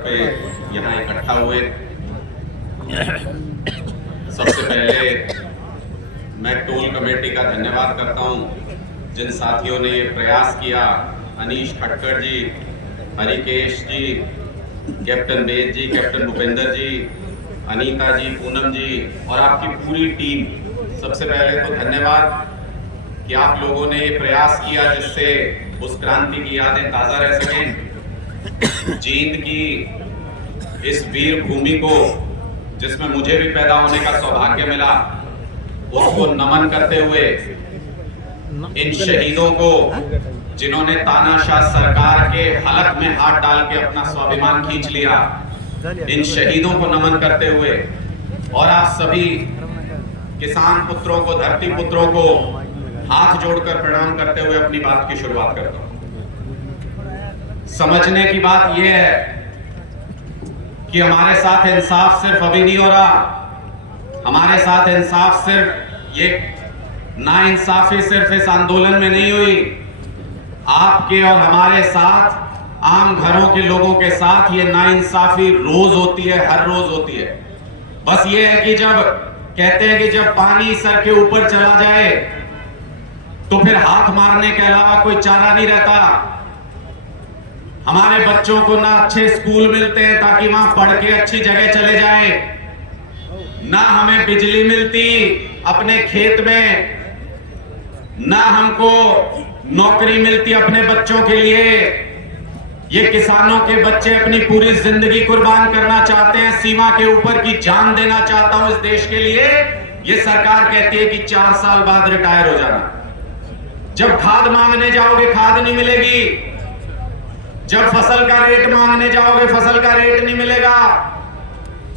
पे यहाँ इकट्ठा हुए। सबसे पहले मैं टोल कमेटी का धन्यवाद करता हूँ, जिन साथियों ने ये प्रयास किया, अनीश खटकर जी, हरिकेश जी, कैप्टन बेद जी, कैप्टन भूपेंद्र जी, अनीता जी, पूनम जी और आपकी पूरी टीम। सबसे पहले तो धन्यवाद कि आप लोगों ने ये प्रयास किया जिससे उस क्रांति की यादें ताज़ा रह सकें। जींद की इस वीर भूमि को, जिसमें मुझे भी पैदा होने का सौभाग्य मिला, उसको नमन करते हुए इन शहीदों को, जिन्होंने तानाशाह सरकार के हलक में हाथ डाल के अपना स्वाभिमान खींच लिया, इन शहीदों को नमन करते हुए और आप सभी किसान पुत्रों को, धरती पुत्रों को हाथ जोड़कर प्रणाम करते हुए अपनी बात की शुरुआत करता हूं। समझने की बात यह है कि हमारे साथ इंसाफ सिर्फ अभी नहीं हो रहा। हमारे साथ इंसाफ सिर्फ, ये नाइंसाफी सिर्फ इस आंदोलन में नहीं हुई, आपके और हमारे साथ, आम घरों के लोगों के साथ ये नाइंसाफी रोज होती है, हर रोज होती है। बस ये है कि जब कहते हैं कि जब पानी सर के ऊपर चला जाए तो फिर हाथ मारने के अलावा कोई चारा नहीं रहता। हमारे बच्चों को ना अच्छे स्कूल मिलते हैं ताकि वहां पढ़ के अच्छी जगह चले जाए, ना हमें बिजली मिलती अपने खेत में, ना हमको नौकरी मिलती अपने बच्चों के लिए। ये किसानों के बच्चे अपनी पूरी जिंदगी कुर्बान करना चाहते हैं, सीमा के ऊपर की जान देना चाहता हूं इस देश के लिए। ये सरकार कहती है कि 4 साल बाद रिटायर हो जाना। जब खाद मांगने जाओगे खाद नहीं मिलेगी, जब फसल का रेट मांगने जाओगे फसल का रेट नहीं मिलेगा,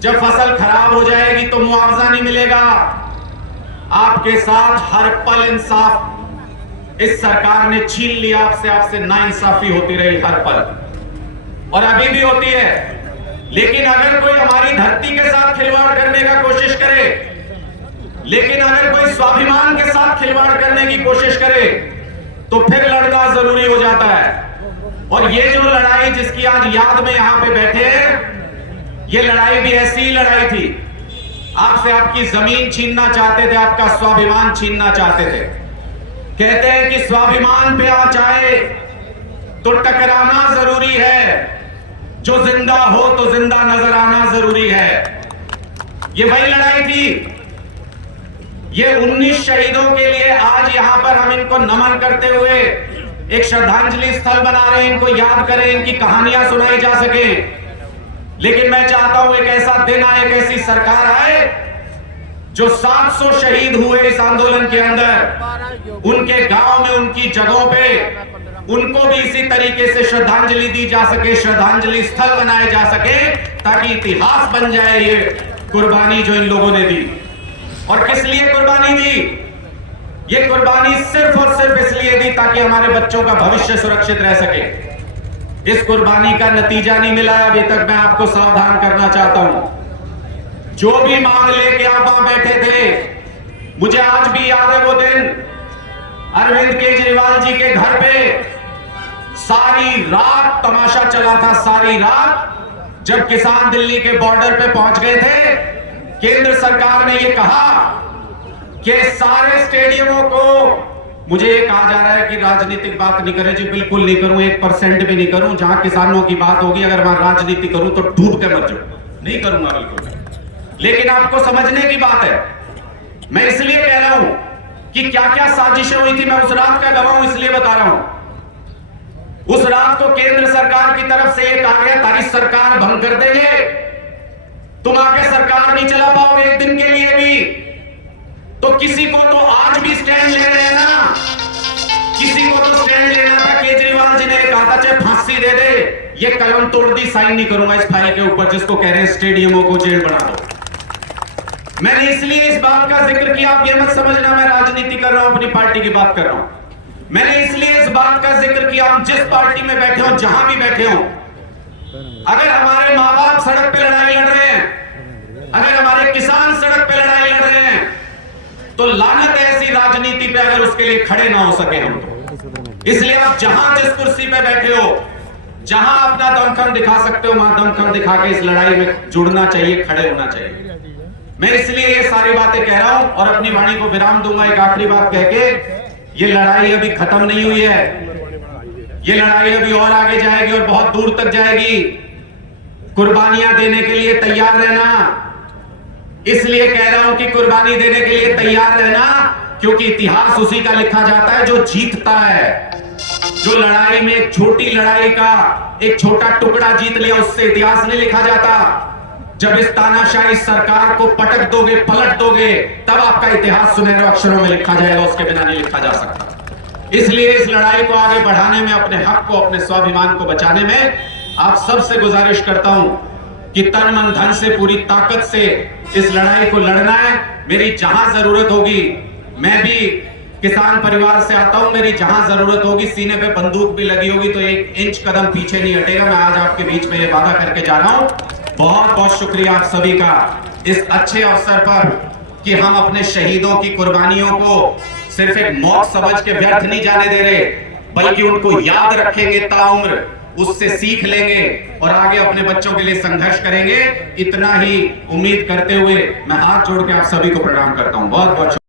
जब फसल खराब हो जाएगी तो मुआवजा नहीं मिलेगा। आपके साथ हर पल इंसाफ इस सरकार ने छीन लिया आपसे, आपसे नाइंसाफी होती रही हर पल, और अभी भी होती है। लेकिन अगर कोई हमारी धरती के साथ खिलवाड़ करने का कोशिश करे, लेकिन अगर कोई स्वाभिमान के साथ खिलवाड़ करने की कोशिश करे तो फिर लड़ना जरूरी हो जाता है। और ये जो लड़ाई जिसकी आज याद में यहां पे बैठे हैं, ये लड़ाई भी ऐसी ही लड़ाई थी। आपसे आपकी जमीन छीनना चाहते थे, आपका स्वाभिमान छीनना चाहते थे। कहते हैं कि स्वाभिमान पे आ जाए तो टकराना जरूरी है, जो जिंदा हो तो जिंदा नजर आना जरूरी है। ये वही लड़ाई थी। ये 19 शहीदों के लिए आज यहां पर हम इनको नमन करते हुए एक श्रद्धांजलि स्थल बना रहे हैं, इनको याद करें, इनकी कहानियां सुनाई जा सके। लेकिन मैं चाहता हूं एक ऐसा दिन आए, एक ऐसी सरकार आए जो 700 शहीद हुए इस आंदोलन के अंदर, उनके गांव में, उनकी जगहों पे, उनको भी इसी तरीके से श्रद्धांजलि दी जा सके, श्रद्धांजलि स्थल बनाए जा सके, ताकि इतिहास बन जाए ये कुर्बानी जो इन लोगों ने दी। और किस लिए कुर्बानी दी? ये कुर्बानी सिर्फ और सिर्फ इसलिए दी ताकि हमारे बच्चों का भविष्य सुरक्षित रह सके। इस कुर्बानी का नतीजा नहीं मिला है अभी तक। मैं आपको सावधान करना चाहता हूं। जो भी मांग लेके आप वहां बैठे थे, मुझे आज भी याद है वो दिन अरविंद केजरीवाल जी के घर पे सारी रात तमाशा चला था। सारी रात जब किसान दिल्ली के बॉर्डर पे पहुंच गए थे, केंद्र सरकार ने यह कहा कि सारे स्टेडियमों को, मुझे ये कहा जा रहा है कि राजनीतिक बात नहीं करें जी, बिल्कुल नहीं करूं, 1% भी नहीं करूं। जहां किसानों की बात होगी अगर वहां राजनीति करूं तो डूब के मर जाऊं, नहीं करूंगा बिल्कुल। लेकिन आपको समझने की बात है, मैं इसलिए कह रहा हूं कि क्या क्या साजिशें हुई थी, मैं उस रात का गवाह हूं, इसलिए बता रहा हूं। उस रात को केंद्र सरकार की तरफ से यह कहा गया, तारी सरकार भंग कर देंगे, तुम आगे सरकार नहीं चला पाओगे एक दिन के लिए भी। तो किसी को तो आज भी स्टैंड ले रहे हैं ना, किसी को तो स्टैंड लेना था। केजरीवाल जी ने कहा था चाहे फांसी दे दे, ये कलम तोड़ दी, साइन नहीं करूंगा इस फाइल के ऊपर जिसको कह रहे हैं स्टेडियमों को जेल बना दो। मैंने इसलिए इस बात का जिक्र किया, आप ये मत समझना मैं राजनीति कर रहा हूं, अपनी पार्टी की बात कर रहा हूं। मैंने इसलिए इस बात का जिक्र किया, हम जिस पार्टी में बैठे हो, जहां भी बैठे हो, अगर हमारे माँ बाप सड़क पे लड़ाई लड़ रहे हैं, अगर हमारे किसान सड़क पे लड़ाई लड़ रहे हैं, तो लानत है ऐसी राजनीति पे अगर उसके लिए खड़े ना हो सके हम तो। इसलिए आप जहां जिस कुर्सी पे बैठे हो, जहां अपना दमखम दिखा सकते हो वहां दमखम दिखा के इस लड़ाई में जुड़ना चाहिए, खड़े होना चाहिए। मैं इसलिए ये सारी बातें कह रहा हूं और अपनी वाणी को विराम दूंगा एक आखिरी बात कह के, ये लड़ाई अभी खत्म नहीं हुई है, ये लड़ाई अभी और आगे जाएगी और बहुत दूर तक जाएगी। कुर्बानियां देने के लिए तैयार रहना, इसलिए कह रहा हूं कि कुर्बानी देने के लिए तैयार रहना, क्योंकि इतिहास उसी का लिखा जाता है जो जीतता है। जो लड़ाई में एक छोटी लड़ाई का एक छोटा टुकड़ा जीत लिया, उससे इतिहास नहीं लिखा जाता। जब इस तानाशाही सरकार को पटक दोगे, पलट दोगे, तब आपका इतिहास सुनहरे अक्षरों में लिखा जाएगा, उसके बिना नहीं लिखा जा सकता। इसलिए इस लड़ाई को आगे बढ़ाने में, अपने हक को, अपने स्वाभिमान को बचाने में आप सबसे गुजारिश करता हूं कि तन मन धन से, पूरी ताकत से इस लड़ाई को लड़ना है। मेरी जहां जरूरत होगी, मैं भी किसान परिवार से आता हूं, मेरी जहां जरूरत होगी, सीने पे बंदूक भी लगी होगी तो 1 इंच कदम पीछे नहीं हटेगा। मैं आज आपके बीच में ये वादा करके जा रहा हूं। बहुत बहुत शुक्रिया आप सभी का इस अच्छे अवसर पर कि हम अपने शहीदों की कुर्बानियों को सिर्फ एक मौत समझ के व्यर्थ नहीं जाने दे रहे, बल्कि उनको याद रखेंगे ताउम्र, उससे सीख लेंगे और आगे अपने बच्चों के लिए संघर्ष करेंगे। इतना ही उम्मीद करते हुए मैं हाथ जोड़ के आप सभी को प्रणाम करता हूं। बहुत बहुत